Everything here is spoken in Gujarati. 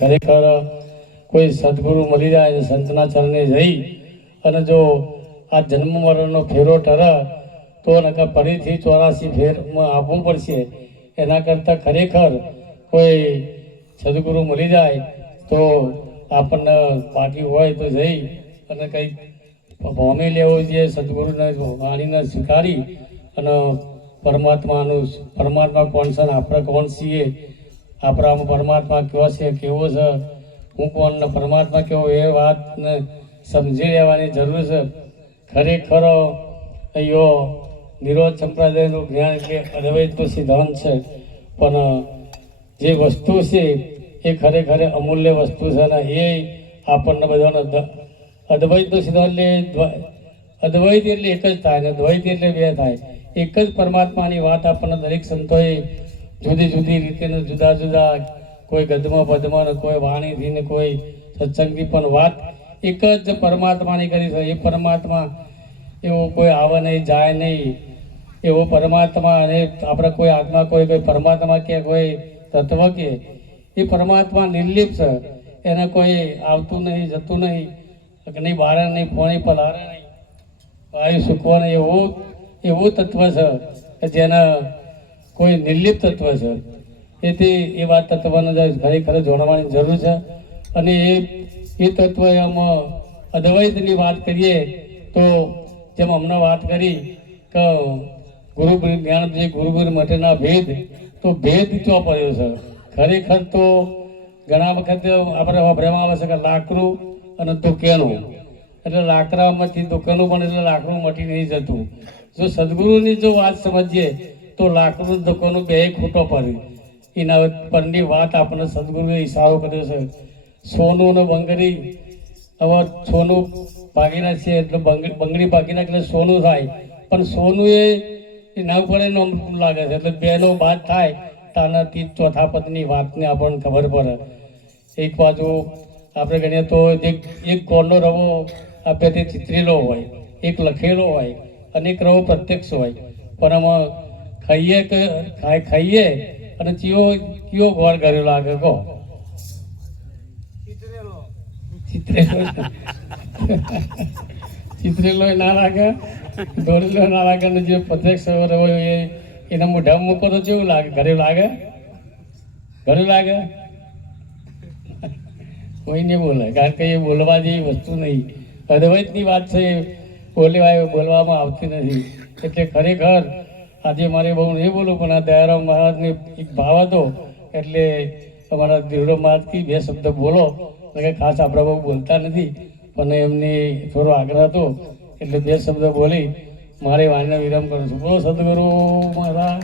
ખરેખર કોઈ સદગુરુ મળી જાય સંતના ચરણે જઈ અને જો આ જન્મ મરણનો ફેરો ટરે તો નકર ફરીથી 84 ફેરમાં આવવું પડશે. એના કરતાં ખરેખર કોઈ સદગુરુ મળી જાય તો આપણને બાકી હોય તો જઈ અને કંઈક ભોમી લેવું જોઈએ. સદગુરુને વાણીને સ્વીકારી અને પરમાત્મા કોણ છે ને આપણે કોણ છીએ, આપણામાં પરમાત્મા કેવો છે, કેવો છે, હું કોણ ને પરમાત્મા કેવો, એ વાતને સમજી લેવાની જરૂર છે. ખરેખર અહીંયા નિરોધ સંપ્રદાયનું જ્ઞાન એટલે અદ્વૈતનો સિદ્ધાંત છે, પણ જે વસ્તુ છે એ ખરેખર અમૂલ્ય વસ્તુ છે ને એ આપણને બધાને અદ્વૈતનો સિદ્ધાંત એટલે અદ્વૈત એટલે એક જ થાય ને દ્વૈત એટલે બે થાય. એક જ પરમાત્માની વાત આપણને દરેક સંતોએ જુદી જુદી રીતે જુદા જુદા કોઈ ગદ્યમાં પદ્યમાં ને કોઈ વાણીથી ને કોઈ સત્સંગથી પણ વાત એક જ પરમાત્માની કરી છે. એ પરમાત્મા એવો કોઈ આવે નહીં જાય નહીં એવો પરમાત્મા. અને આપણે કોઈ આત્મા કોઈ પરમાત્મા કે કોઈ તત્વ કે એ પરમાત્મા નિર્લિપ છે, એને કોઈ આવતું નહીં જતું નહીં, નહીં બહાર નહીં પોણી પલારે નહીં વાયુ સુકવા નહીં, એવું તત્વ છે કે જેના કોઈ નિર્લિપ તત્વ છે. એથી એ વાત તત્વને ખરેખર જોડવાની જરૂર છે. અને એ તત્વ એમાં અદ્વૈતની વાત કરીએ તો જેમ અમને વાત કરી કે ગુરુ જ્ઞાન જે ગુરુ માટેના ભેદ, તો ભેદ ચો પડ્યો છે. ખરેખર તો ઘણા વખત આપણે વાપરવામાં આવે છે કે લાકડું અને દુકેનું, એટલે લાકડામાંથી દુકાનું પણ એટલે લાકડું મટી નહીં જતું. જો સદગુરુની જો વાત સમજીએ તો લાકડું દુકાનું બે ખોટો પડે. એના પરની વાત આપણને સદગુરુએ ઈશારો કર્યો છે. સોનું અને બંગડી, હવે સોનું ભાગી નાખીએ એટલે બંગડી ભાગી નાખે એટલે સોનું થાય, પણ સોનું એ ના પડે એનો અમૃત લાગે છે. એટલે બેનો બાદ થાય તાનાથી ચોથા પદની વાતને આપણને ખબર પડે. એક બાજુ આપણે ગણીએ તો એક ગોળનો રવો આપણે ચિતરેલો હોય, એક લખેલો હોય અને એક રવો પ્રત્યક્ષ હોય. પણ આમાં ખાઈએ અને કયો ગોળ કર્યો લાગે કહો? ચિતરેલો ના લાગે, દોરેલો ના લાગે. અને જે પ્રત્યક્ષ રવો એના મોઢામાં મૂકો તો કેવું લાગે? ઘરે લાગે? ઘરે લાગે? કોઈ નહીં બોલે, કારણ કે એ બોલવા જેવી વસ્તુ નહીં. અદ્વૈતની વાત છે, બોલવામાં આવતી નથી. એટલે ખરેખર આજે મારે બહુ નહીં બોલું, પણ આ દયારામ મહારાજને એક ભાવ હતો એટલે અમારા દીવડો મહારાજથી બે શબ્દ બોલો. એટલે ખાસ આપણે બહુ બોલતા નથી, પણ એમને થોડો આગ્રહ હતો એટલે બે શબ્દ બોલી મારે વાણીનો વિરામ કરું છું. બોલો સદગુરુ મહારાજ.